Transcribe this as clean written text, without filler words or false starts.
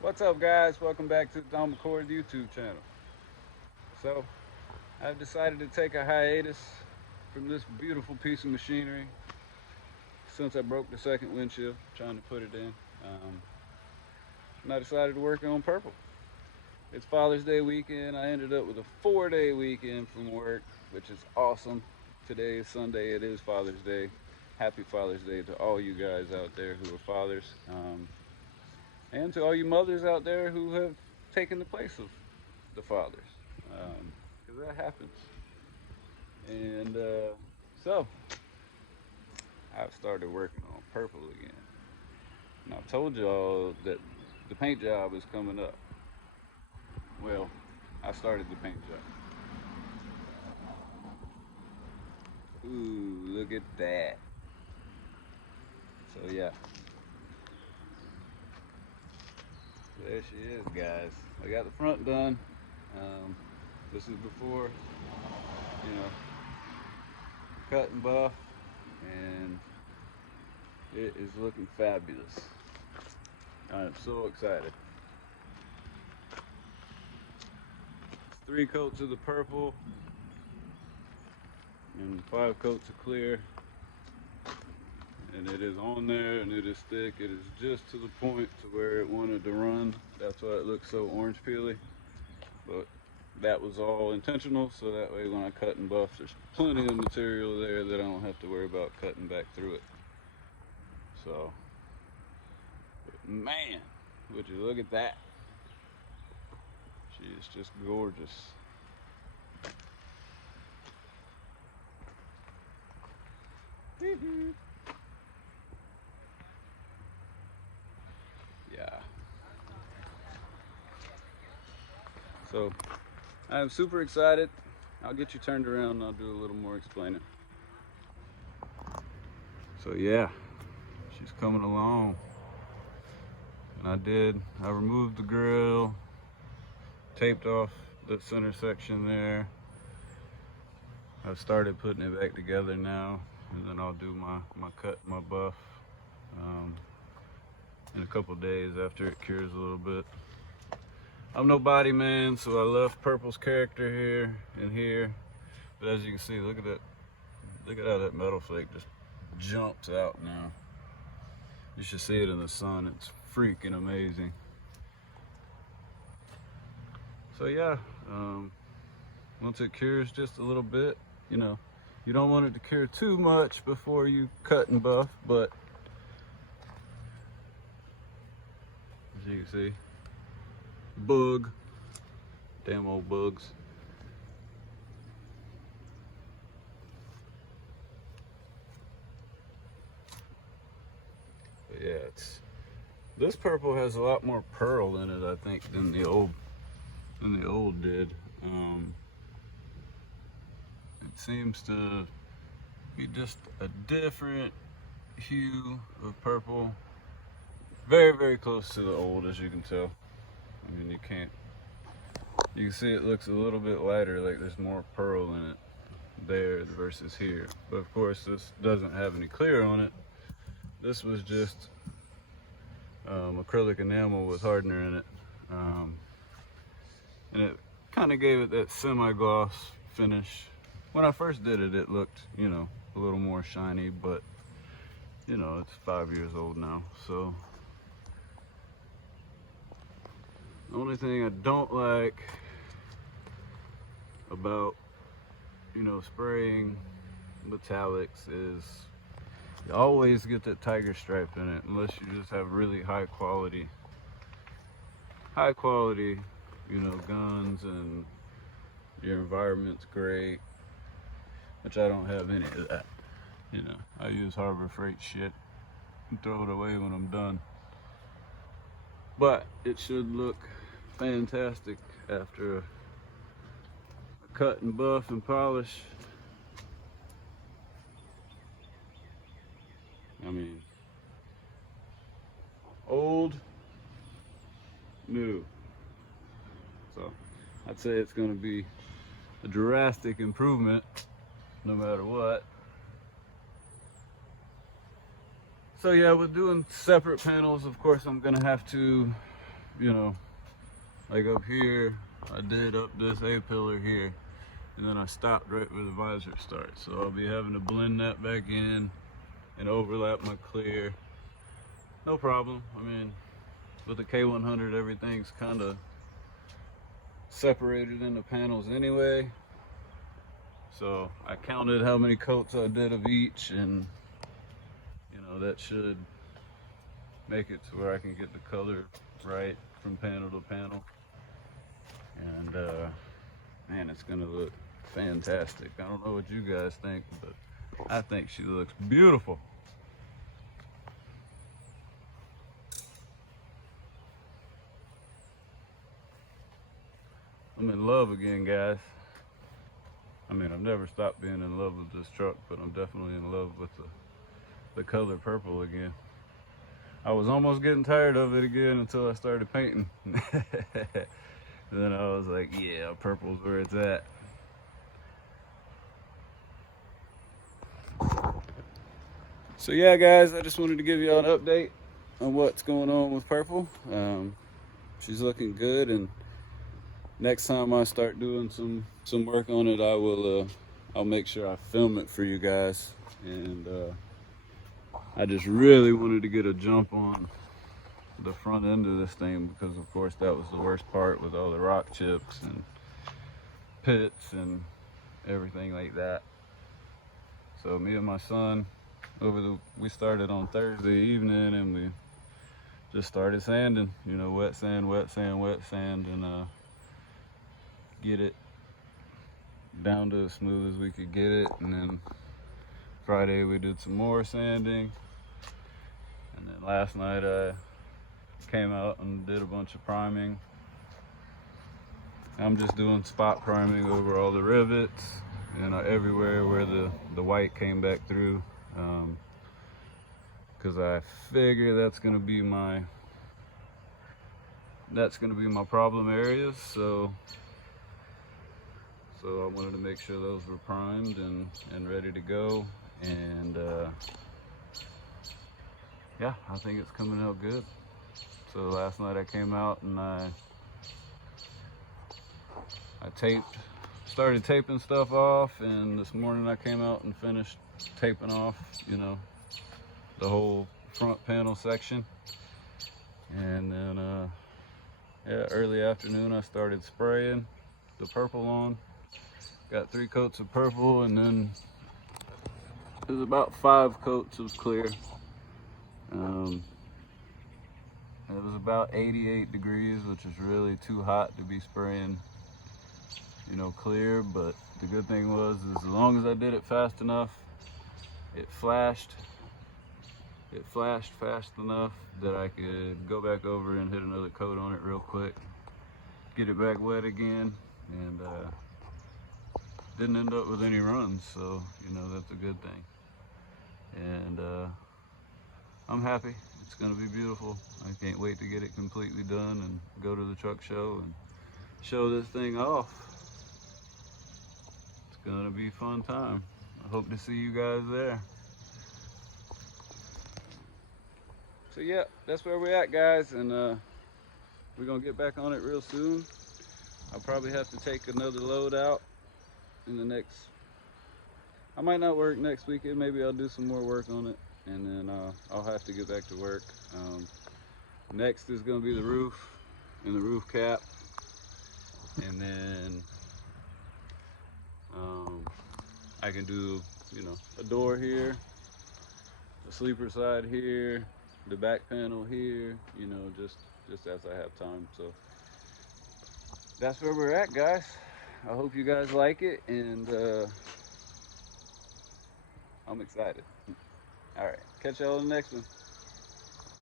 What's up, guys? Welcome back to the Don McCord YouTube channel. So, I've decided to take a hiatus from this beautiful piece of machinery since I broke the second windshield trying to put it in. And I decided to work on purple. It's Father's Day weekend. I ended up with a 4-day weekend from work, which is awesome. Today is Sunday. It is Father's Day. Happy Father's Day to all you guys out there who are fathers. And to all you mothers out there who have taken the place of the fathers, because that happens. And so I've started working on purple again. And I told y'all that the paint job is coming up. Well, I started the paint job. Ooh, look at that. So yeah, there she is, guys. I got the front done. This is before, cut and buff, and it is looking fabulous. I am so excited. It's 3 coats of the purple and 5 coats of clear, and it is on there and it is thick. It is just to the point to where it wanted to run. That's why it looks so orange peely, but that was all intentional, so that way when I cut and buff, there's plenty of material there that I don't have to worry about cutting back through it. So, man, would you look at that? She is just gorgeous. Yeah. So, I'm super excited. I'll get you turned around and I'll do a little more explaining. So yeah, she's coming along. And I removed the grill, taped off the center section there. I've started putting it back together now, and then I'll do my cut, my buff in a couple days after it cures a little bit. I'm no body man, so I left purple's character here and here. But as you can see, look at that. Look at how that metal flake just jumps out now. You should see it in the sun. It's freaking amazing. So yeah, once it cures just a little bit, you don't want it to cure too much before you cut and buff, but as you can see, bug, damn old bugs. But yeah, this purple has a lot more pearl in it, I think, than the old did. It seems to be just a different hue of purple, very, very close to the old, as you can tell. I mean, you can see it looks a little bit lighter, like there's more pearl in it there versus here. But of course, this doesn't have any clear on it. This was just acrylic enamel with hardener in it. And it kind of gave it that semi-gloss finish. When I first did it, it looked, a little more shiny, but, it's 5 years old now, so. The only thing I don't like about, spraying metallics is you always get that tiger stripe in it, unless you just have really high quality, guns and your environment's great, which I don't have any of that. I use Harbor Freight shit and throw it away when I'm done. But it should look fantastic after a cut and buff and polish. I mean, old, new. So I'd say it's going to be a drastic improvement no matter what. So yeah, with doing separate panels, of course I'm gonna have to you know, like up here, I did up this A-pillar here, and then I stopped right where the visor starts. So I'll be having to blend that back in and overlap my clear. No problem. I mean, with the K100, everything's kind of separated into panels anyway. So I counted how many coats I did of each, and you know, that should make it to where I can get the color right from panel to panel. And man, it's gonna look fantastic. I don't know what you guys think, but I think she looks beautiful. I'm in love again, guys. I mean, I've never stopped being in love with this truck, but I'm definitely in love with the color purple again. I was almost getting tired of it again until I started painting. And then I was like, yeah, purple's where it's at. So yeah, guys, I just wanted to give you all an update on what's going on with purple. She's looking good, and next time I start doing some work on it, I'll make sure I film it for you guys. And I just really wanted to get a jump on the front end of this thing, because of course that was the worst part, with all the rock chips and pits and everything like that. So me and my son, we started on Thursday evening, and we just started sanding, you know, wet sand, wet sand, wet sand, and get it down to as smooth as we could get it. And then Friday we did some more sanding, and then last night I came out and did a bunch of priming. I'm just doing spot priming over all the rivets and everywhere where the white came back through, because I figure that's gonna be my problem areas. So I wanted to make sure those were primed and ready to go. And yeah, I think it's coming out good. So last night I came out and I started taping stuff off, and this morning I came out and finished taping off, you know, the whole front panel section. And then yeah, early afternoon I started spraying the purple on. Got 3 coats of purple, and then there's about 5 coats of clear. It was about 88 degrees, which is really too hot to be spraying, you know, clear. But the good thing was, is as long as I did it fast enough, it flashed fast enough that I could go back over and hit another coat on it real quick, get it back wet again, and didn't end up with any runs. So, you know, that's a good thing. And I'm happy. It's gonna be beautiful. I can't wait to get it completely done and go to the truck show and show this thing off. It's gonna be a fun time. I hope to see you guys there. So yeah, that's where we're at, guys, and we're gonna get back on it real soon. I'll probably have to take another load out in the next, I might not work next weekend, maybe I'll do some more work on it, and then I'll have to get back to work. Next is going to be the roof and the roof cap, and then I can do, you know, a door here, the sleeper side here, the back panel here, you know, just as I have time. So that's where we're at, guys. I hope you guys like it, and I'm excited. All right, catch y'all in the next one.